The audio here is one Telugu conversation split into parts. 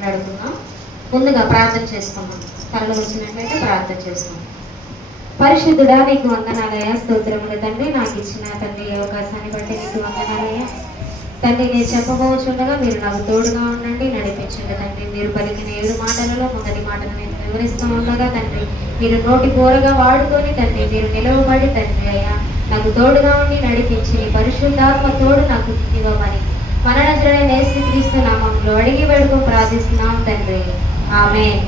మాట్లాడుకున్నాం. ముందుగా ప్రార్థన చేసుకున్నాం. తరలి వచ్చినట్లయితే ప్రార్థన చేసుకున్నాం. పరిశుద్ధుడా, నీకు వందనాలయ్యా, స్తోత్రములు తండ్రి. నాకు ఇచ్చిన తండ్రి అవకాశాన్ని బట్టి నీకు వందనాలయ్యా. తండ్రి, నేను చెప్పబోచుండగా మీరు నాకు తోడుగా ఉండండి, నడిపించండి తండ్రి. మీరు పలికిన 7 మాటలలో మొదటి మాటను నేను వివరిస్తూ ఉండగా తండ్రి, మీరు నోటి కూరగా వాడుకొని తండ్రి, మీరు నిలవబడి తండ్రి అయ్యా నాకు తోడుగా ఉండి నడిపించి పరిశుద్ధాత్మ తోడు నాకు ఇవ్వమని మన నజరేయుడైన యేసుక్రీస్తు నామములో అడిగి వేడుకొని ప్రార్థిస్తున్నాం తండ్రి. ఆమేన్.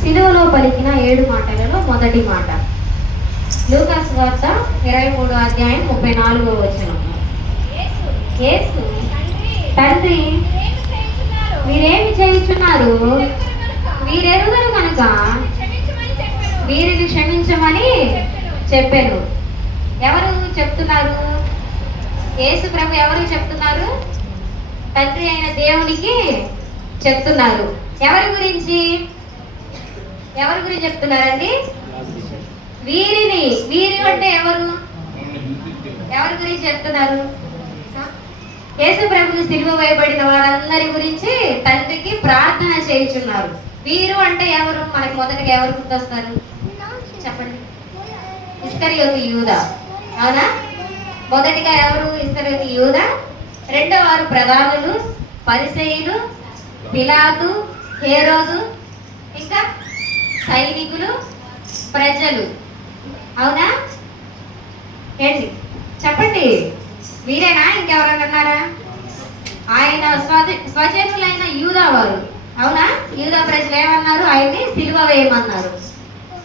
సిలువలో పలికిన 7 మాటలలో మొదటి మాట లూకా సువార్త 23వ అధ్యాయం 34వ వచనం. యేసు, తండ్రి మీరేమి చేయుచున్నారు? మీరెరుగరు కనుక వీరిని క్షమించమని చెప్పాను. ఎవరు చెప్తున్నారు? యేసు ప్రభు ఎవరు చెప్తున్నారు? తండ్రి అయిన దేవునికి చెప్తున్నారు. ఎవరి గురించి చెప్తున్నారండి? వీరిని. వీరి అంటే ఎవరు గురించి చెప్తున్నారు? యేసు ప్రభు సిలువ వేయబడిన వారందరి గురించి తండ్రికి ప్రార్థన చేయుచున్నారు. వీరు అంటే ఎవరు? మనకి మొదటిగా ఎవరు గుర్తొస్తారు? చెప్పండి. ఇస్కరియోతు యూదా. అవునా? మొదటిగా ఎవరు? ఇస్కరియోతు యూదా. రెండో వారు ప్రధానులు, పరిసయ్యులు, పిలాతు, హేరోదు, ఇంకా సైనికులు, ప్రజలు. అవునా? ఏంటి చెప్పండి. వీరేనా? ఇంకెవరైనా అన్నారా? ఆయన స్వజనులైన యూదా వారు. అవునా? యూదా ప్రజలు ఏమన్నారు? ఆయన్ని సిలువ వేయమన్నారు.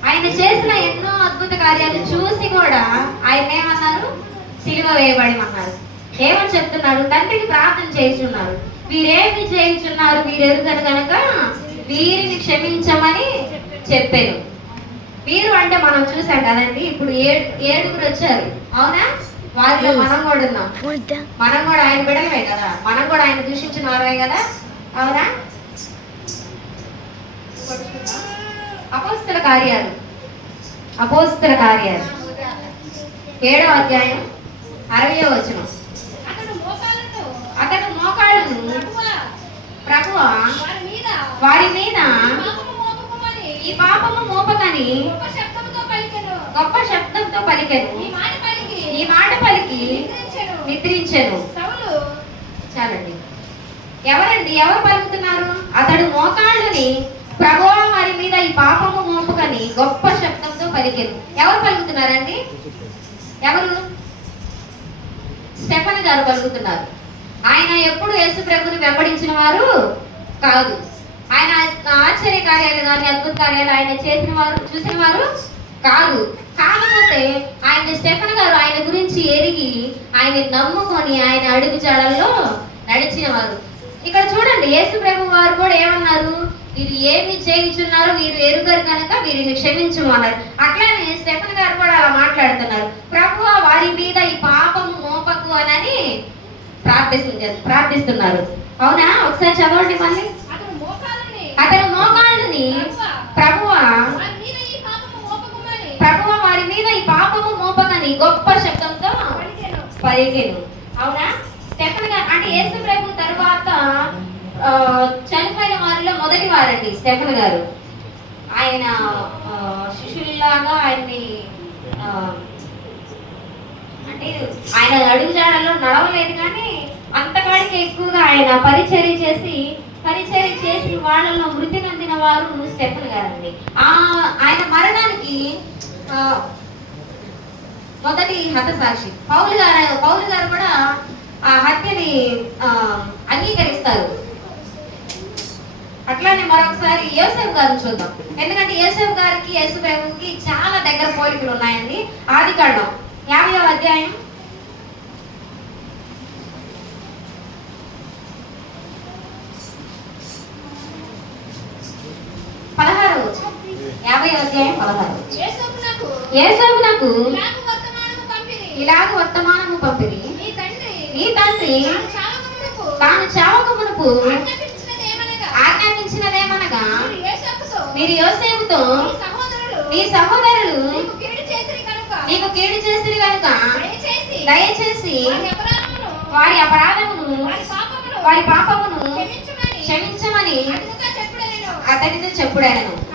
ఆయన చేసిన ఎన్నో అద్భుత కార్యాలు చూసి కూడా ఆయన ఏమన్నారు? సిలువ వేయబడమన్నారు. ఏమని చెప్తున్నాడు? తండ్రికి ప్రార్థన చేయుచున్నారు. వీరేమి చేయుచున్నారు? వీరు ఎరుగరు కనుక వీరిని క్షమించమని చెప్పాను. వీరు అంటే మనం చూసాం కదండి. ఇప్పుడు 7 వచ్చారు. అవునా? వారిలో మనం కూడా ఉన్నాం. మనం కూడా ఆయన బిడలమే కదా. మనం కూడా ఆయన దూషించిన వారమే కదా. అవునా? అపోస్తల కార్యాలు 7వ అధ్యాయం 60వ వచనం. అతడు మోకాళ్ళను ప్రభువా వారి మీద ఈ పాపము మోపకని గొప్ప శబ్దంతో పలికెను. ఈ మాట పలికి నిద్రించెను. చాలండి. ఎవరు పలుకుతున్నారు? అతడు మోకాళ్ళని ప్రభువా వారి మీద ఈ పాపము మోపకని గొప్ప శబ్దంతో పలికెను. ఎవరు పలుకుతున్నారండి? ఎవరు? స్టెఫన్ గారు పలుకుతున్నారు. ఆయన ఎప్పుడు యేసు ప్రభుని వెంబడించిన వారు కాదు. ఆయన ఆశ్చర్య కార్యాలు కానీ అద్భుత కార్యాలు ఆయన చూసిన వారు కాదు. కాకపోతే ఆయన స్టెఫన్ గారు ఆయన గురించి ఎరిగి ఆయన నమ్ముకొని ఆయన అడుగు జాడల్లో నడిచిన వారు. ఇక్కడ చూడండి, యేసు ప్రభు వారు కూడా ఏమన్నారు? వీరు ఏమి చేయించున్నారు? వీరు ఎరుగరు కనుక వీరిని క్షమించమన్నారు. అట్లానే స్టెఫన్ గారు కూడా అలా మాట్లాడుతున్నారు. ప్రభువా వారి మీద ఈ పాపము మోపకు అని ప్రార్థిస్తున్నారు. అవునా? ఒకసారి చదవండి మళ్ళీ. అతను మోకాళ్ళని ప్రభువా వారి మీద ఈ పాపము మోపకని గొప్ప శబ్దంతో పలికెను. అవునా? స్టెఫన్ గారు అంటే యేసు ప్రభు తర్వాత చనిపోయిన వారిలో మొదటి వారండి స్టెఫన్ గారు. ఆయన శిష్యుల్లాగా ఆయన్ని అంటే ఆయన అడుగుజాడల్లో నడవలేదు, కానీ అంతకాడికి ఎక్కువగా ఆయన పరిచర్య చేసి వాళ్ళలో మృతి నందిన వారు స్టెఫన్ గారండి. ఆయన మరణానికి మొదటి హతసాక్షి పౌలు గారు కూడా ఆ హత్యని అంగీకరిస్తారు. అట్లానే మరొకసారి యోసేపు గారిని చూద్దాం. ఎందుకంటే యోసేపు గారికి యేసు ప్రభువుకి చాలా దగ్గర పోలికలు ఉన్నాయండి. ఆదికాండం 50వ అధ్యాయం 16వ వచనం. 50వ అధ్యాయం 16వ వచనం. యేసోపునకు ఇలాగ వర్తమానము పంపిరి. నీ తండ్రి తాను చావకమునుపు ఆజ్ఞాపించినదేమనగా మీరు యోసేపుతో నీ సహోదరులు నీకు కీడు చేసిరి కనుక దయచేసి వారి అపరాధమును వారి పాపమును అతనితో చెప్పుడైనను